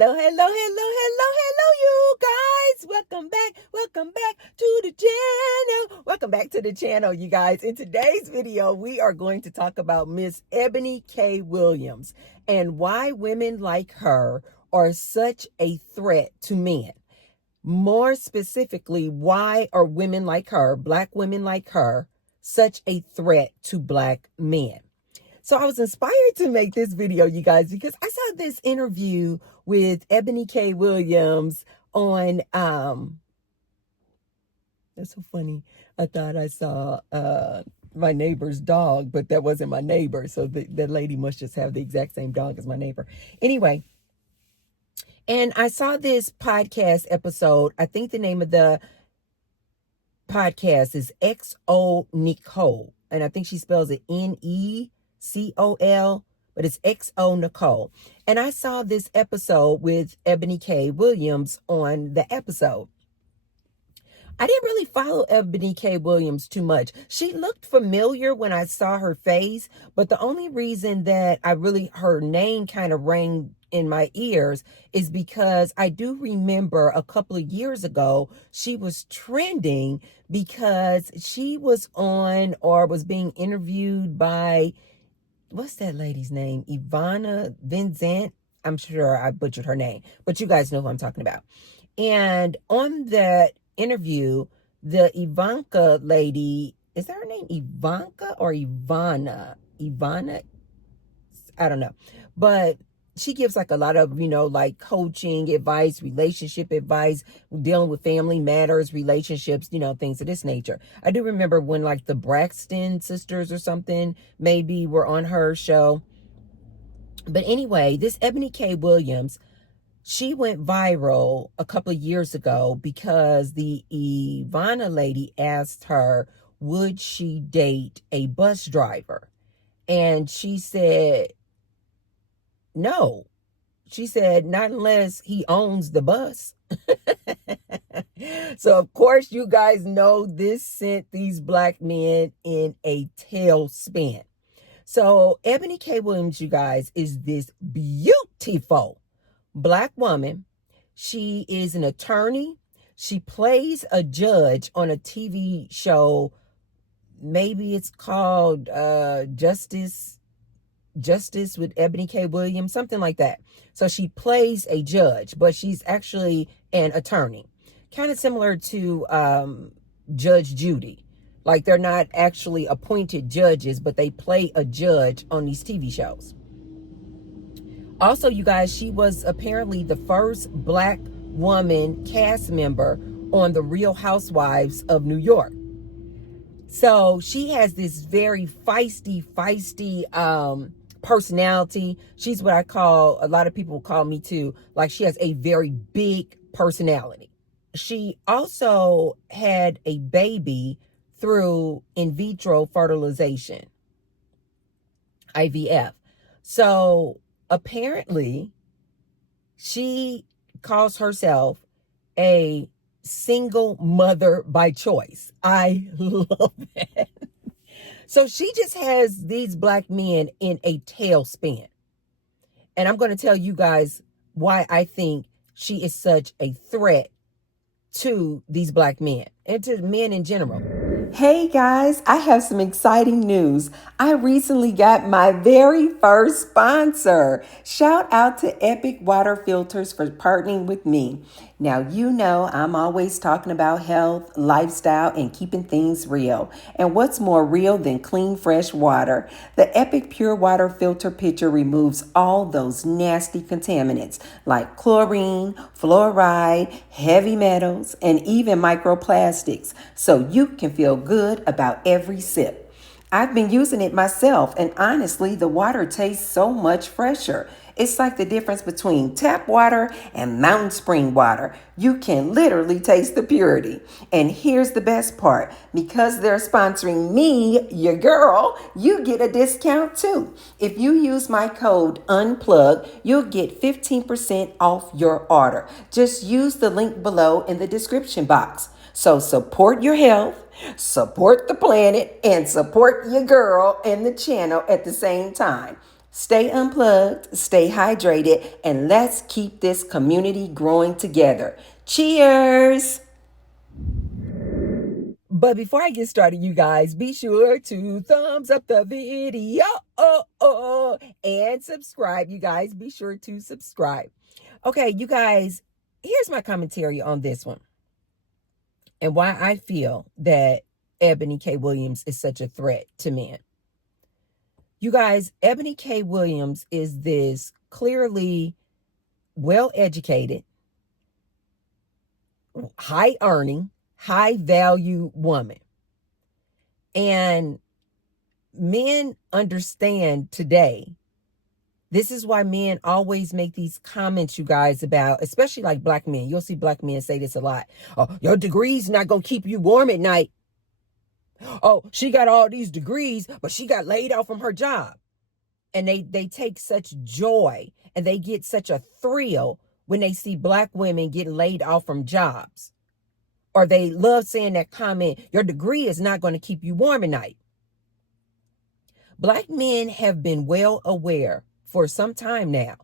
Hello, you guys. Welcome back to the channel. Welcome back to the channel, you guys. In today's video, we are going to talk about Miss Eboni K. Williams and why women like her are such a threat to men. More specifically, why are women like her, black women like her, such a threat to black men? So I was inspired to make this video, you guys, because I saw this interview with Eboni K. Williams on, that's so funny. I thought I saw my neighbor's dog, but that wasn't my neighbor. So the lady must just have the exact same dog as my neighbor. Anyway, and I saw this podcast episode. I think the name of the podcast is XO Nicole. And I think she spells it NECOL, but it's XO Nicole. And I saw this episode with Eboni K. Williams on the episode. I didn't really follow Eboni K. Williams too much. She looked familiar when I saw her face, but the only reason that her name kind of rang in my ears is because I do remember a couple of years ago, she was trending because she was on or was being interviewed by, what's that lady's name? Ivana Vincent. I'm sure I butchered her name, but you guys know who I'm talking about. And on that interview, the Ivanka lady, is that her name Ivanka or Ivana? Ivana? I don't know. But she gives like a lot of, like coaching advice, relationship advice, dealing with family matters, relationships, things of this nature. I do remember when like the Braxton sisters or something maybe were on her show. But anyway, this Eboni K. Williams, she went viral a couple of years ago because the Ivana lady asked her, would she date a bus driver? And she said, no. She said, not unless he owns the bus. So, of course, you guys know this sent these black men in a tailspin. So, Eboni K. Williams, you guys, is this beautiful black woman. She is an attorney. She plays a judge on a TV show. Maybe it's called Justice with Eboni K. Williams, something like that. So she plays a judge, but she's actually an attorney. Kind of similar to Judge Judy. Like they're not actually appointed judges, but they play a judge on these TV shows. Also, you guys, she was apparently the first black woman cast member on The Real Housewives of New York. So she has this very feisty personality. She's what a lot of people call me too. Like she has a very big personality. She also had a baby through in vitro fertilization, IVF. So apparently she calls herself a single mother by choice. I love that. So she just has these black men in a tailspin. And I'm going to tell you guys why I think she is such a threat to these black men and to men in general. Hey guys, I have some exciting news. I recently got my very first sponsor. Shout out to Epic Water Filters for partnering with me. Now, you know I'm always talking about health, lifestyle, and keeping things real. And what's more real than clean, fresh water? The Epic Pure Water Filter Pitcher removes all those nasty contaminants like chlorine, fluoride, heavy metals, and even microplastics, so you can feel good about every sip. I've been using it myself, and honestly, the water tastes so much fresher. It's like the difference between tap water and mountain spring water. You can literally taste the purity. And here's the best part. Because they're sponsoring me, your girl, you get a discount too. If you use my code UNPLUGGED, you'll get 15% off your order. Just use the link below in the description box. So support your health, support the planet, and support your girl and the channel at the same time. Stay unplugged, stay hydrated, and let's keep this community growing together. Cheers! But before I get started, you guys, be sure to thumbs up the video and subscribe. You guys, be sure to subscribe. Okay, you guys, here's my commentary on this one and why I feel that Eboni K. Williams is such a threat to men. You guys, Eboni K. Williams is this clearly well-educated, high-earning, high-value woman. And men understand today, this is why men always make these comments, you guys, about, especially like black men. You'll see black men say this a lot. Oh, your degree's not going to keep you warm at night. Oh, she got all these degrees, but she got laid off from her job. And they take such joy and they get such a thrill when they see black women get laid off from jobs. Or they love saying that comment, your degree is not going to keep you warm at night. Black men have been well aware for some time now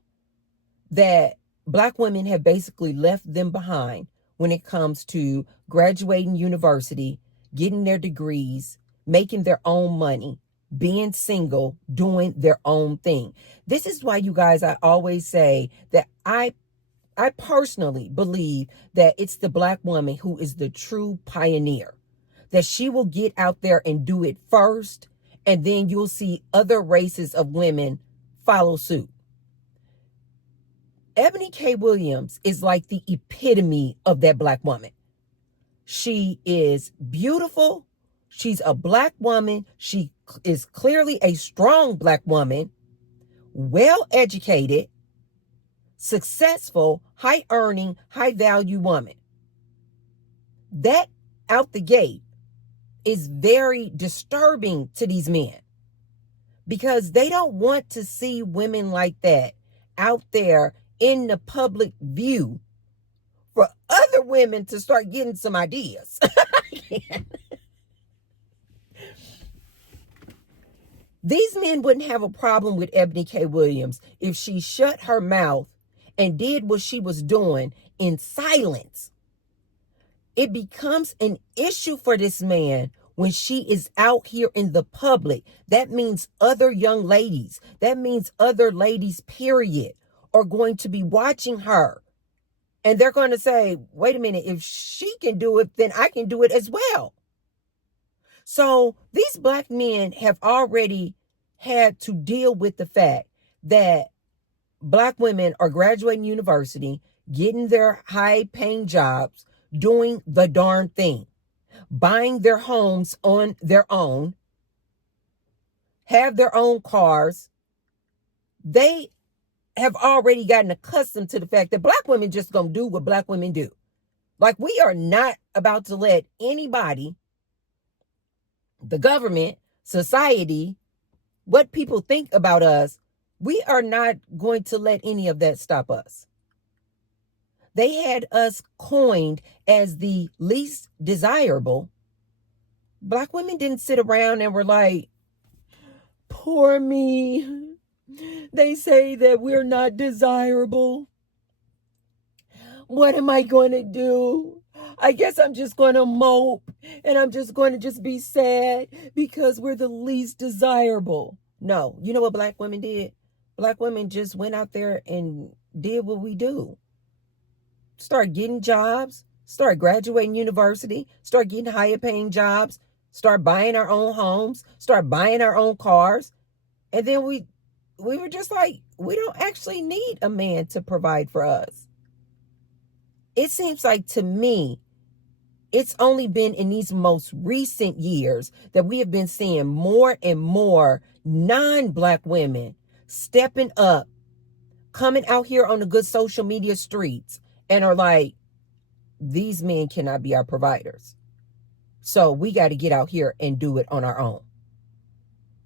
that black women have basically left them behind when it comes to graduating university, getting their degrees, making their own money, being single, doing their own thing. This is why, you guys, I always say that I personally believe that it's the black woman who is the true pioneer, that she will get out there and do it first, and then you'll see other races of women follow suit. Eboni K. Williams is like the epitome of that black woman. She is beautiful. She's a black woman. She is clearly a strong black woman, well-educated, successful, high-earning, high-value woman. That out the gate is very disturbing to these men because they don't want to see women like that out there in the public view for other women to start getting some ideas. These men wouldn't have a problem with Eboni K. Williams if she shut her mouth and did what she was doing in silence. It becomes an issue for this man when she is out here in the public. That means other young ladies, that means other ladies, period, are going to be watching her. And they're going to say, wait a minute, if she can do it, then I can do it as well. So these black men have already had to deal with the fact that black women are graduating university, getting their high-paying jobs, doing the darn thing, buying their homes on their own, have their own cars. They have already gotten accustomed to the fact that black women just gonna do what black women do. Like, we are not about to let anybody, the government, society, what people think about us, we are not going to let any of that stop us. They had us coined as the least desirable. Black women didn't sit around and were like, poor me. They say that we're not desirable. What am I going to do? I guess I'm just going to mope and I'm just going to just be sad because we're the least desirable. No, you know what black women did? Black women just went out there and did what we do. Start getting jobs, start graduating university, start getting higher paying jobs, start buying our own homes, start buying our own cars. And then we were just like, we don't actually need a man to provide for us. It seems like, to me, it's only been in these most recent years that we have been seeing more and more non-black women stepping up, coming out here on the good social media streets and are like, these men cannot be our providers. So we got to get out here and do it on our own.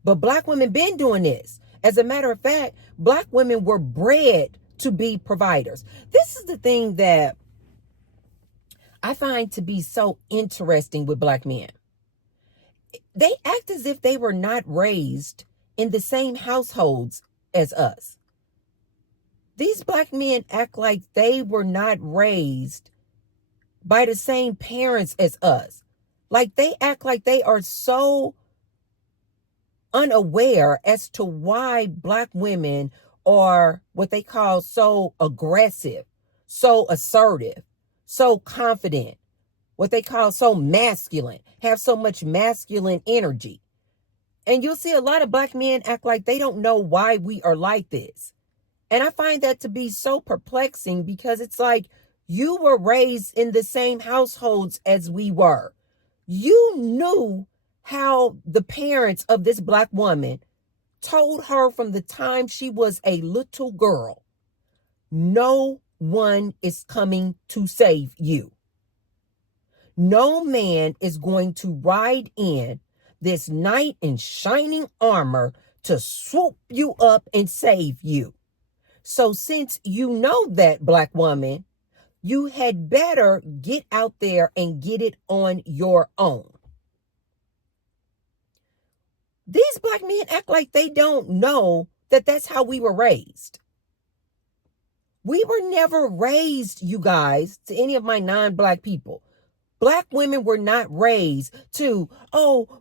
But black women been doing this. As a matter of fact, black women were bred to be providers. This is the thing that I find to be so interesting with black men. They act as if they were not raised in the same households as us. These black men act like they were not raised by the same parents as us. Like they act like they are so unaware as to why black women are what they call so aggressive, so assertive, so confident, what they call so masculine, have so much masculine energy. And you'll see a lot of black men act like they don't know why we are like this. And I find that to be so perplexing because it's like you were raised in the same households as we were. You knew how the parents of this black woman told her from the time she was a little girl, no one is coming to save you. No man is going to ride in this knight in shining armor to swoop you up and save you. So since you know that, black woman, you had better get out there and get it on your own. These black men act like they don't know that that's how we were raised. We were never raised, you guys, to any of my non-black people. Black women were not raised to,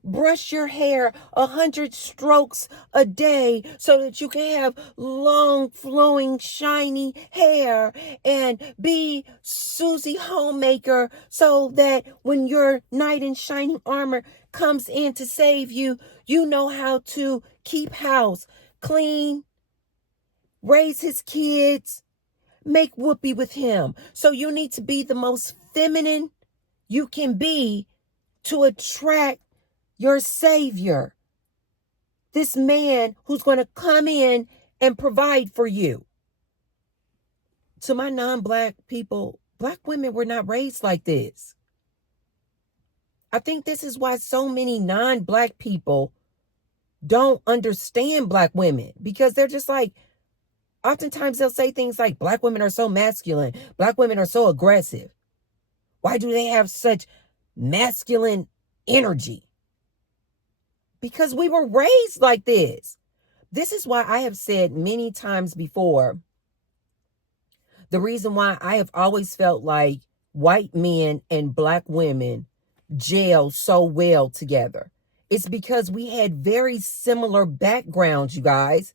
brush your hair 100 strokes a day so that you can have long, flowing, shiny hair and be Susie Homemaker so that when your knight in shining armor comes in to save you, you know how to keep house clean, raise his kids, make whoopee with him. So you need to be the most feminine you can be to attract your savior. This man who's going to come in and provide for you. To my non-black people, black women were not raised like this. I think this is why so many non-black people don't understand black women, because they're just like, oftentimes they'll say things like, black women are so masculine. Black women are so aggressive. Why do they have such masculine energy? Because we were raised like this. This is why I have said many times before, the reason why I have always felt like white men and black women gel so well together. It's because we had very similar backgrounds, you guys.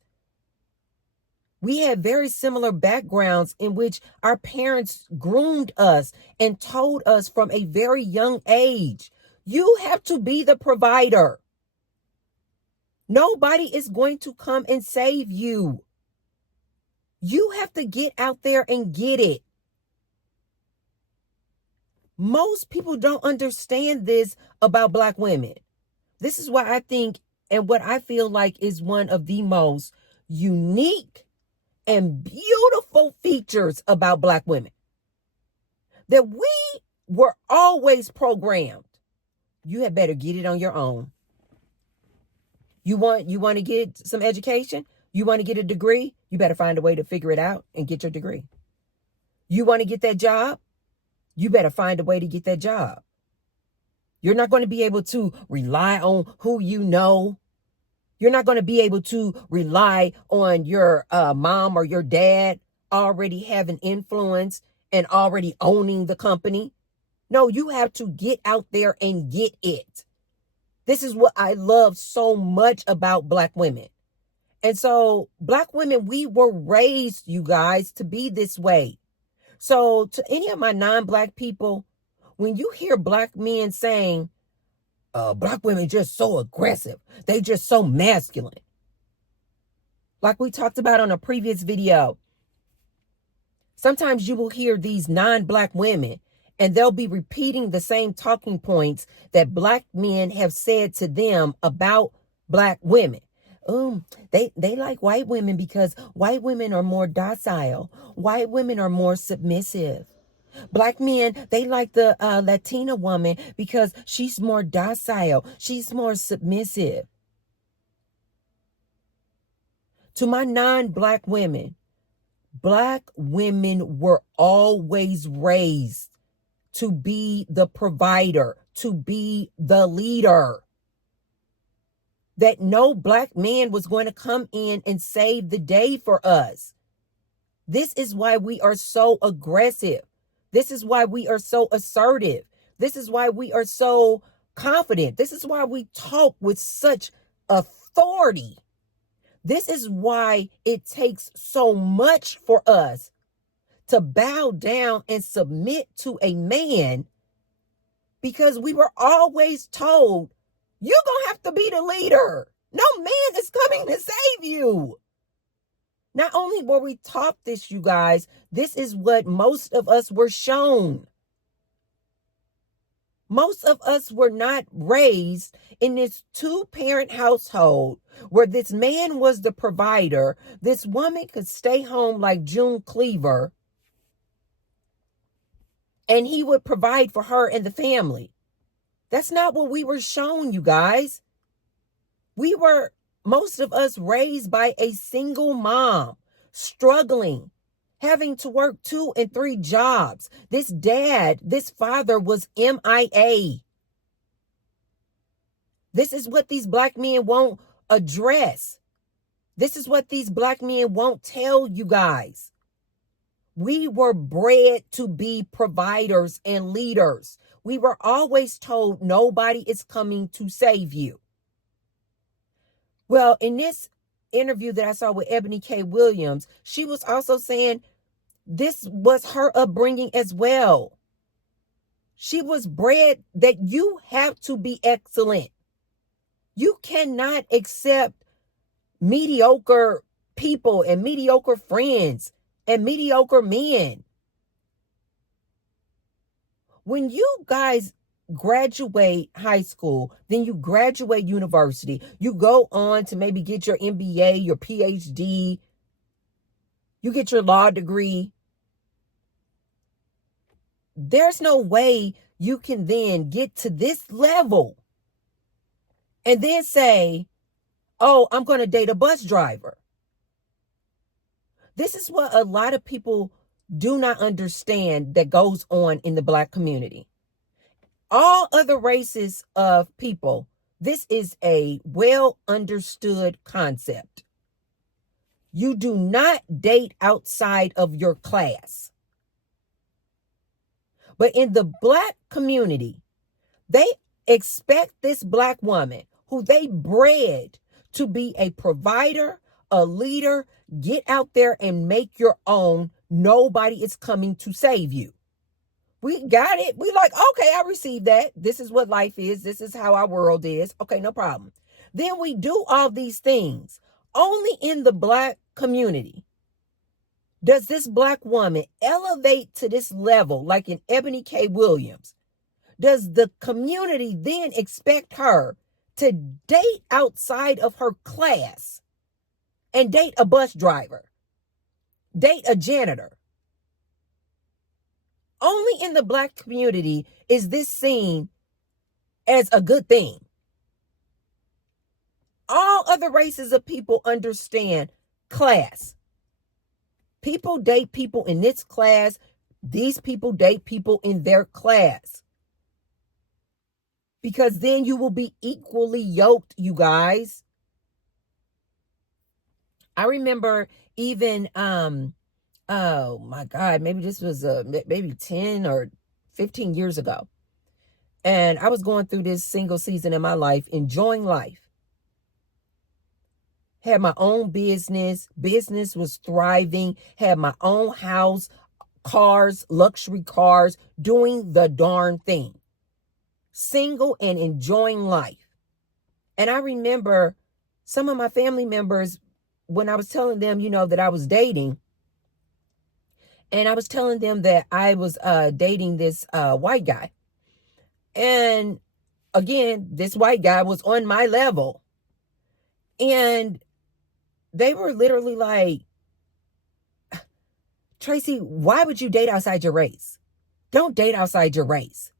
We had very similar backgrounds in which our parents groomed us and told us from a very young age, you have to be the provider. Nobody is going to come and save you. You have to get out there and get it. Most people don't understand this about black women. This is why I think, and what I feel like is one of the most unique and beautiful features about black women, that we were always programmed. You had better get it on your own. You want to get some education? You want to get a degree? You better find a way to figure it out and get your degree. You want to get that job? You better find a way to get that job. You're not going to be able to rely on who you know. You're not going to be able to rely on your mom or your dad already having influence and already owning the company. No, you have to get out there and get it. This is what I love so much about black women. And so black women, we were raised, you guys, to be this way. So to any of my non-black people, when you hear black men saying, black women just so aggressive, they just so masculine, like we talked about on a previous video, sometimes you will hear these non-black women and they'll be repeating the same talking points that black men have said to them about black women. They like white women because white women are more docile. White women are more submissive. Black men, they like the Latina woman because she's more docile. She's more submissive. To my non-black women, black women were always raised to be the provider, to be the leader. that no black man was going to come in and save the day for us. This is why we are so aggressive. This is why we are so assertive. This is why we are so confident. This is why we talk with such authority. This is why it takes so much for us to bow down and submit to a man, because we were always told, you're going to have to be the leader. No man is coming to save you. Not only were we taught this, you guys, this is what most of us were shown. Most of us were not raised in this two-parent household where this man was the provider. This woman could stay home like June Cleaver, and he would provide for her and the family. That's not what we were shown, you guys. Most of us raised by a single mom, struggling, having to work 2 and 3 jobs. This father was MIA. This is what these black men won't address. This is what these black men won't tell you guys. We were bred to be providers and leaders. We were always told nobody is coming to save you. Well, in this interview that I saw with Eboni K. Williams, she was also saying this was her upbringing as well. She was bred that you have to be excellent. You cannot accept mediocre people and mediocre friends and mediocre men. When you guys graduate high school, then you graduate university, you go on to maybe get your MBA, your PhD, you get your law degree. There's no way you can then get to this level and then say, oh, I'm going to date a bus driver. This is what a lot of people do not understand that goes on in the black community. All other races of people, this is a well understood concept. You do not date outside of your class. But in the black community, they expect this black woman who they bred to be a provider, a leader, get out there and make your own. Nobody is coming to save you. We got it. We like, okay, I received that. This is what life is. This is how our world is. Okay, no problem. Then we do all these things. Only in the black community does this black woman elevate to this level, like in Eboni K. Williams. Does the community then expect her to date outside of her class and date a bus driver, date a janitor? Only in the black community is this seen as a good thing. All other races of people understand class. People date people in this class. These people date people in their class. Because then you will be equally yoked, you guys. I remember even, oh my God, maybe this was maybe 10 or 15 years ago. And I was going through this single season in my life, enjoying life. Had my own business. Business was thriving. Had my own house, cars, luxury cars, doing the darn thing. Single and enjoying life. And I remember some of my family members, when I was telling them, that I was dating, and I was telling them that I was dating this white guy. And again, this white guy was on my level. And they were literally like, Tracy, why would you date outside your race? Don't date outside your race.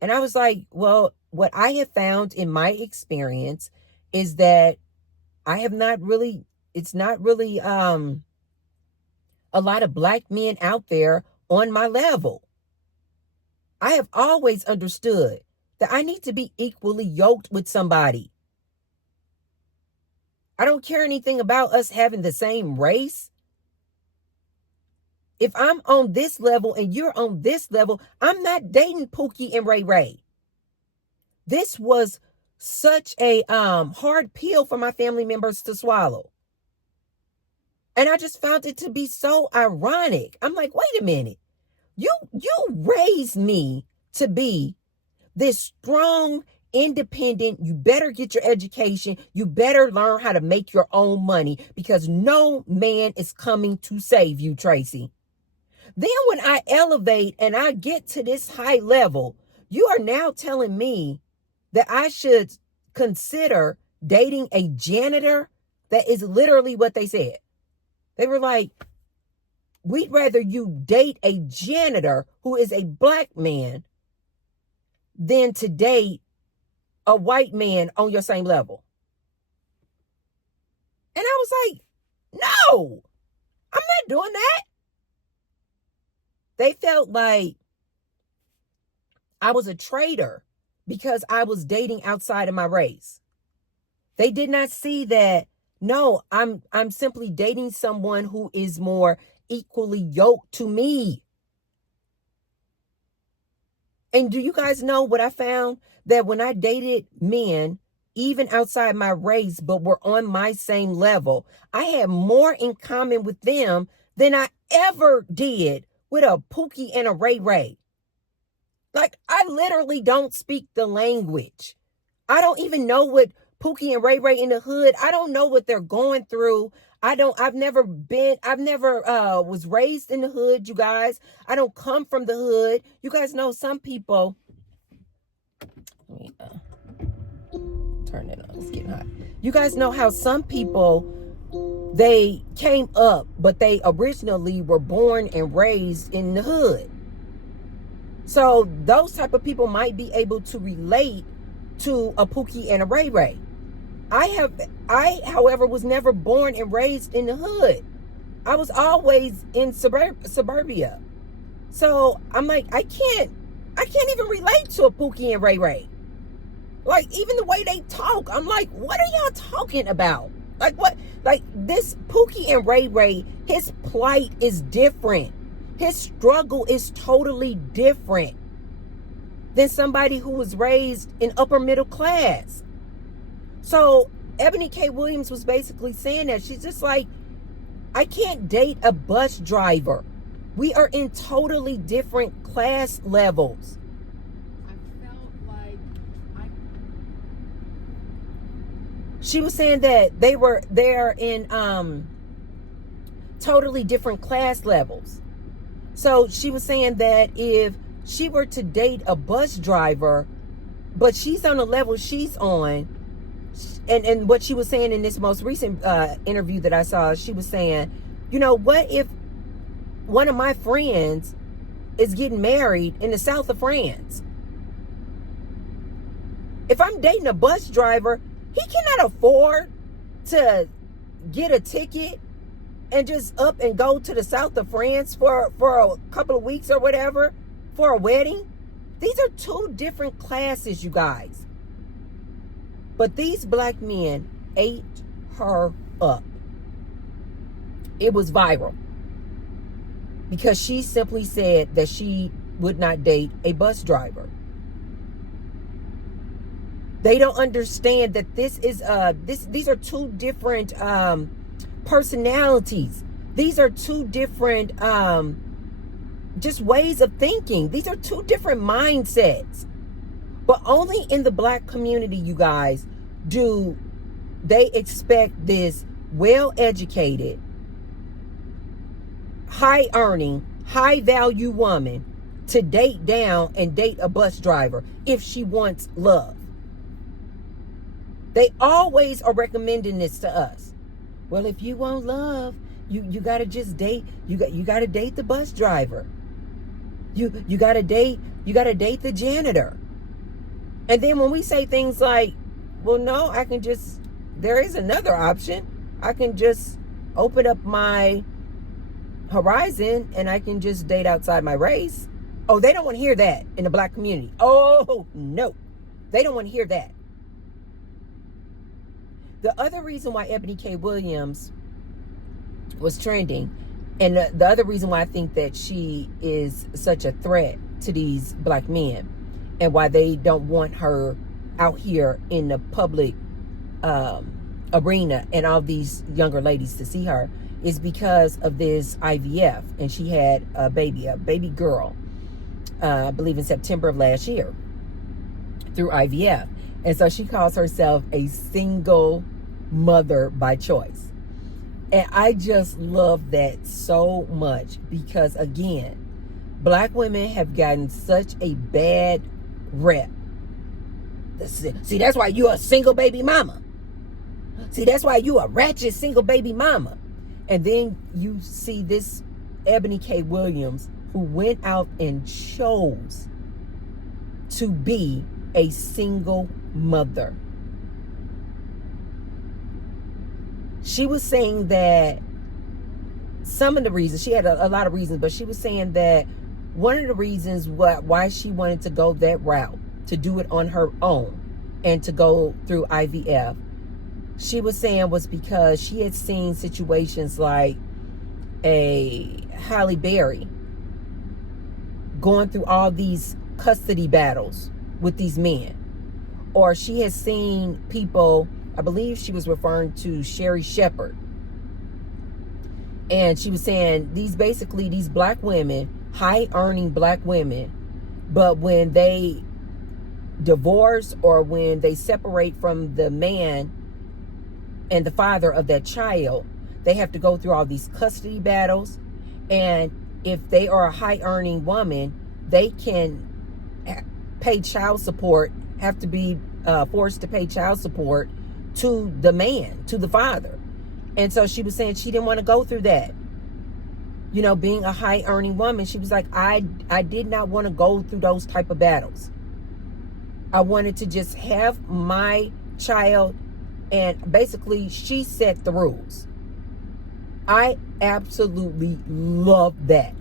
And I was like, well, what I have found in my experience is that it's not really a lot of black men out there on my level. I have always understood that I need to be equally yoked with somebody. I don't care anything about us having the same race. If I'm on this level and you're on this level, I'm not dating Pookie and Ray Ray. This was such a hard pill for my family members to swallow. And I just found it to be so ironic. I'm like, wait a minute. You raised me to be this strong, independent, you better get your education. You better learn how to make your own money because no man is coming to save you, Tracy. Then when I elevate and I get to this high level, you are now telling me that I should consider dating a janitor. That is literally what they said. They were like, we'd rather you date a janitor who is a black man than to date a white man on your same level. And I was like, no, I'm not doing that. They felt like I was a traitor because I was dating outside of my race. They did not see that, no, I'm simply dating someone who is more equally yoked to me. And do you guys know what I found? That when I dated men, even outside my race, but were on my same level, I had more in common with them than I ever did with a Pookie and a Ray Ray. Like, I literally don't speak the language. I don't even know what Pookie and Ray Ray in the hood, I don't know what they're going through. I've never was raised in the hood, you guys. I don't come from the hood. You guys know some people, let me turn it on, it's getting hot. You guys know how some people, they came up, but they originally were born and raised in the hood. So those type of people might be able to relate to a Pookie and a Ray Ray. I, however, was never born and raised in the hood. I was always in suburbia. So I'm like, I can't even relate to a Pookie and Ray Ray. Like, even the way they talk, I'm like, what are y'all talking about? Like, what? Like, this Pookie and Ray Ray, his plight is different. His struggle is totally different than somebody who was raised in upper middle class. So Eboni K. Williams was basically saying that. She's just like, I can't date a bus driver. We are in totally different class levels. I felt like she was saying that they're in totally different class levels. So she was saying that if she were to date a bus driver, but she's on the level she's on, and what she was saying in this most recent interview that I saw, she was saying, you know, what if one of my friends is getting married in the south of France? If I'm dating a bus driver, he cannot afford to get a ticket and just up and go to the south of France for a couple of weeks or whatever for a wedding. These are two different classes, you guys. But these black men ate her up. It was viral because she simply said that she would not date a bus driver. They don't understand that this is these are two different personalities. These are two different just ways of thinking. These are two different mindsets. But only in the black community, you guys, do they expect this well-educated, high-earning, high-value woman to date down and date a bus driver if she wants love. They always are recommending this to us. Well, if you want love, you gotta just date. You gotta date the bus driver. You gotta date the janitor. And then when we say things like, well, no, there is another option. I can just open up my horizon and I can just date outside my race. Oh, they don't want to hear that in the black community. Oh, no. They don't want to hear that. The other reason why Eboni K. Williams was trending, and the other reason why I think that she is such a threat to these black men, and why they don't want her out here in the public arena and all these younger ladies to see her, is because of this IVF. And she had a baby girl, I believe in September of last year, through IVF. And so she calls herself a single mother by choice. And I just love that so much, because again, black women have gotten such a bad rep. See, that's why you're a single baby mama. See, that's why you a ratchet single baby mama. And then you see this Eboni K. Williams, who went out and chose to be a single mother. She was saying that some of the reasons, she had a lot of reasons, but she was saying that one of the reasons why she wanted to go that route, to do it on her own and to go through IVF, she was saying was because she had seen situations like a Halle Berry going through all these custody battles with these men. Or she has seen people, I believe she was referring to Sherry Shepherd. And she was saying these black women, high earning black women, but when they divorce or when they separate from the man and the father of that child, they have to go through all these custody battles. And if they are a high earning woman, they can pay child support, have to be forced to pay child support to the man, to the father. And so she was saying she didn't want to go through that. You know, being a high earning woman, she was like, I did not want to go through those type of battles. I wanted to just have my child, and basically she set the rules. I absolutely love that.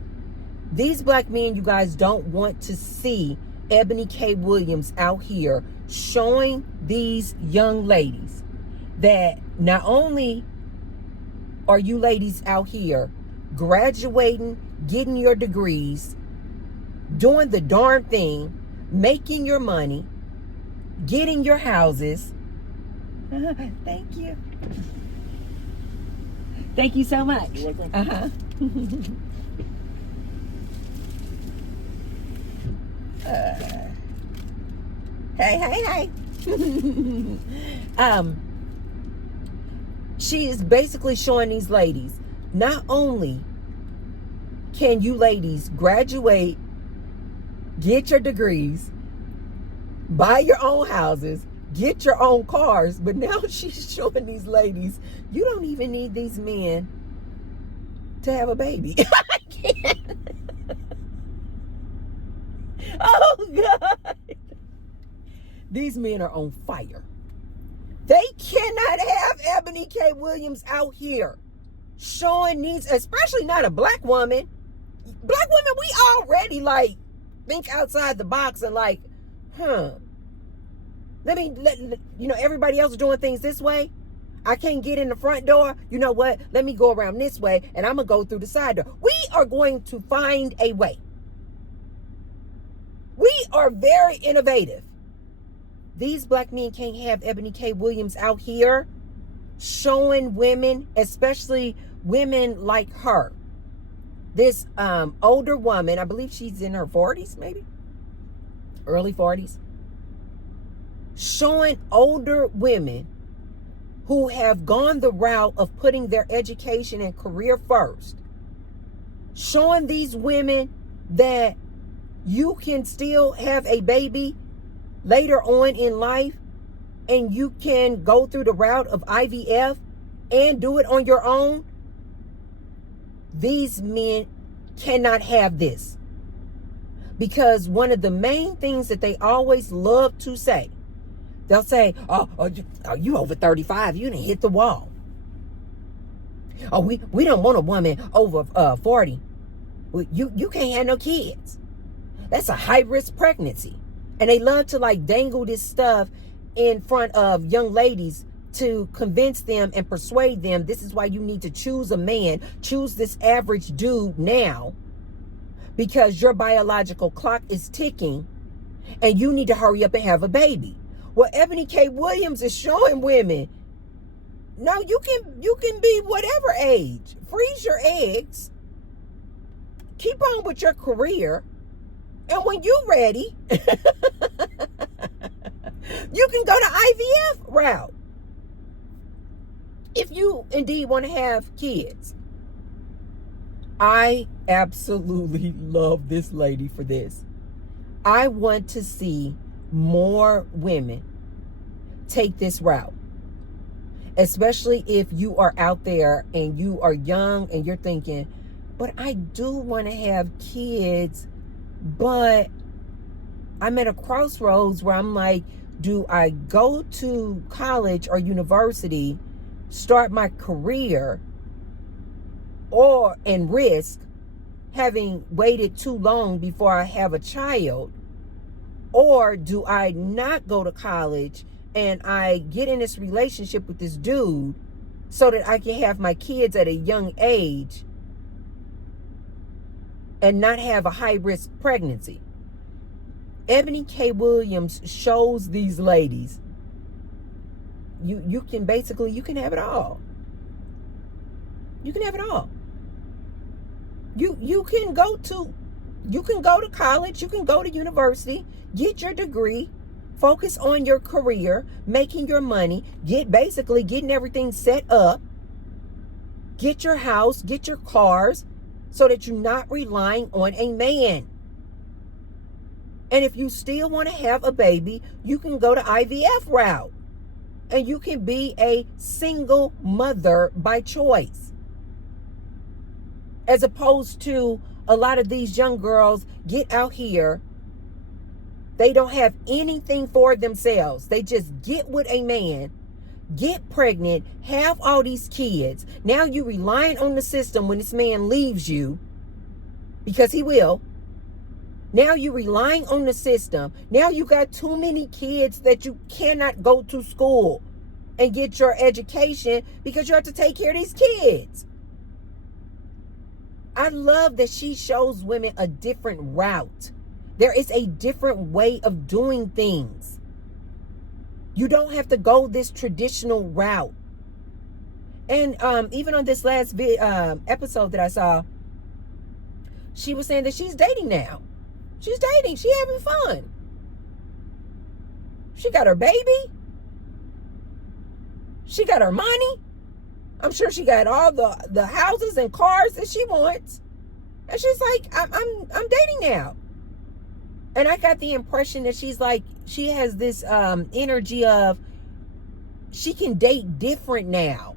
These black men, you guys, don't want to see Eboni K. Williams out here showing these young ladies that not only are you ladies out here graduating, getting your degrees, doing the darn thing, making your money, getting your houses. Thank you. Thank you so much. You're welcome. Hey. She is basically showing these ladies, not only can you ladies graduate, get your degrees, buy your own houses, get your own cars, but now she's showing these ladies, you don't even need these men to have a baby. I can't. Oh, God. These men are on fire. They cannot have Eboni K. Williams out here showing these, especially not a black woman. Black women, we already like think outside the box and like, everybody else is doing things this way. I can't get in the front door. You know what? Let me go around this way and I'm going to go through the side door. We are going to find a way. We are very innovative. These black men can't have Eboni K. Williams out here showing women, especially women like her. This older woman, I believe she's in her 40s, maybe early 40s, showing older women who have gone the route of putting their education and career first, showing these women that you can still have a baby later on in life, and you can go through the route of IVF and do it on your own. These men cannot have this, because one of the main things that they always love to say, they'll say, oh, you over 35, you didn't hit the wall. Oh, we don't want a woman over 40. You can't have no kids. That's a high-risk pregnancy. And they love to like dangle this stuff in front of young ladies to convince them and persuade them this is why you need to choose a man, choose this average dude now, because your biological clock is ticking and you need to hurry up and have a baby. Well, Eboni K. Williams is showing women, no, you can be whatever age. Freeze your eggs. Keep on with your career. And when you're ready, you can go to IVF route. If you indeed want to have kids. I absolutely love this lady for this. I want to see more women take this route. Especially if you are out there and you are young and you're thinking, but I do want to have kids, but I'm at a crossroads where I'm like, do I go to college or university, start my career, and risk having waited too long before I have a child? Or do I not go to college and I get in this relationship with this dude so that I can have my kids at a young age and not have a high-risk pregnancy? Eboni K. Williams shows these ladies you can have it all. You can have it all. You can go to college, you can go to university, get your degree, focus on your career, making your money, getting everything set up, get your house, get your cars, so that you're not relying on a man. And if you still want to have a baby, you can go to IVF route. And you can be a single mother by choice. As opposed to a lot of these young girls get out here, they don't have anything for themselves. They just get with a man, get pregnant, have all these kids. Now you're relying on the system when this man leaves you, because he will. Now you're relying on the system. Now you got too many kids that you cannot go to school and get your education because you have to take care of these kids. I love that she shows women a different route. There is a different way of doing things. You don't have to go this traditional route. And even on this last episode that I saw, she was saying that she's dating now. She's dating. She's having fun. She got her baby. She got her money. I'm sure she got all the houses and cars that she wants. And she's like, I'm dating now. And I got the impression that she's like, she has this energy of she can date different now.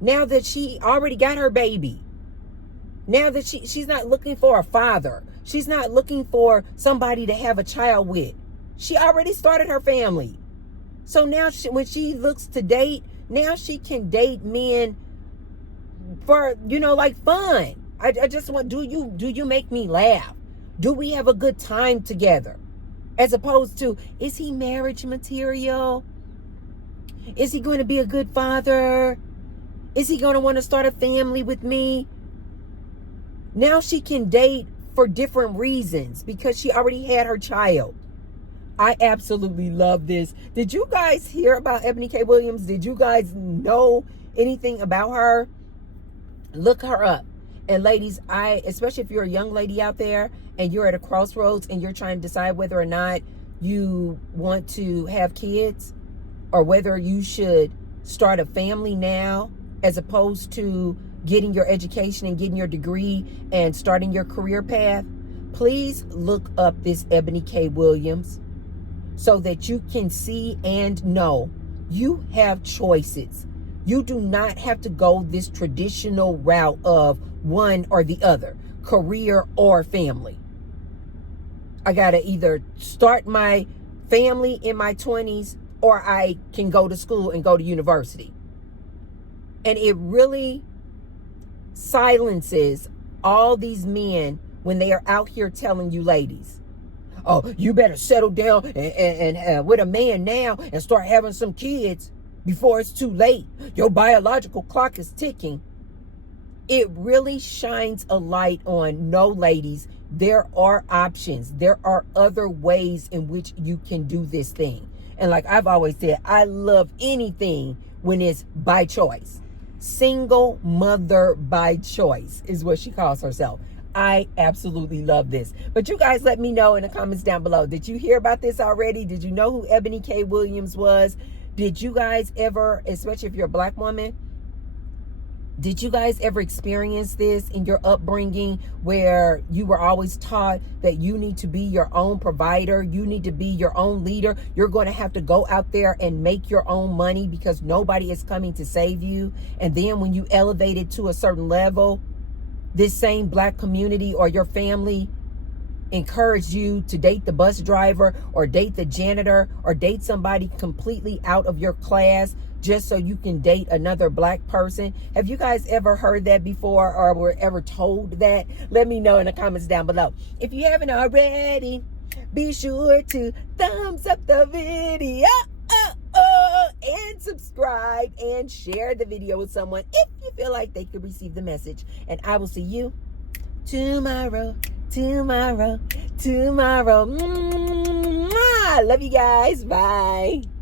Now that she already got her baby. Now that she's not looking for a father. She's not looking for somebody to have a child with. She already started her family. So now when she looks to date, now she can date men for, like fun. I just want, do you make me laugh? Do we have a good time together? As opposed to, is he marriage material? Is he going to be a good father? Is he going to want to start a family with me? Now she can date for different reasons because she already had her child. I absolutely love this. Did you guys hear about Eboni K. Williams? Did you guys know anything about her? Look her up. And ladies, especially if you're a young lady out there and you're at a crossroads and you're trying to decide whether or not you want to have kids or whether you should start a family now as opposed to getting your education and getting your degree and starting your career path, please look up this Eboni K. Williams so that you can see and know you have choices. You do not have to go this traditional route of one or the other, career or family. I got to either start my family in my 20s or I can go to school and go to university. And it really silences all these men when they are out here telling you ladies, oh, you better settle down and with a man now and start having some kids before it's too late. Your biological clock is ticking. It really shines a light on, no, ladies, there are options. There are other ways in which you can do this thing. And like I've always said, I love anything when it's by choice. Single mother by choice is what she calls herself. I absolutely love this. But you guys let me know in the comments down below. Did you hear about this already? Did you know who Eboni K. Williams was? Did you guys ever, especially if you're a black woman, did you guys ever experience this in your upbringing where you were always taught that you need to be your own provider, you need to be your own leader, you're going to have to go out there and make your own money because nobody is coming to save you? And then when you elevate it to a certain level, this same black community or your family encouraged you to date the bus driver or date the janitor or date somebody completely out of your class just so you can date another black person. Have you guys ever heard that before or were ever told that? Let me know in the comments down below. If you haven't already, be sure to thumbs up the video and subscribe and share the video with someone if you feel like they could receive the message. And I will see you tomorrow. Love you guys. Bye.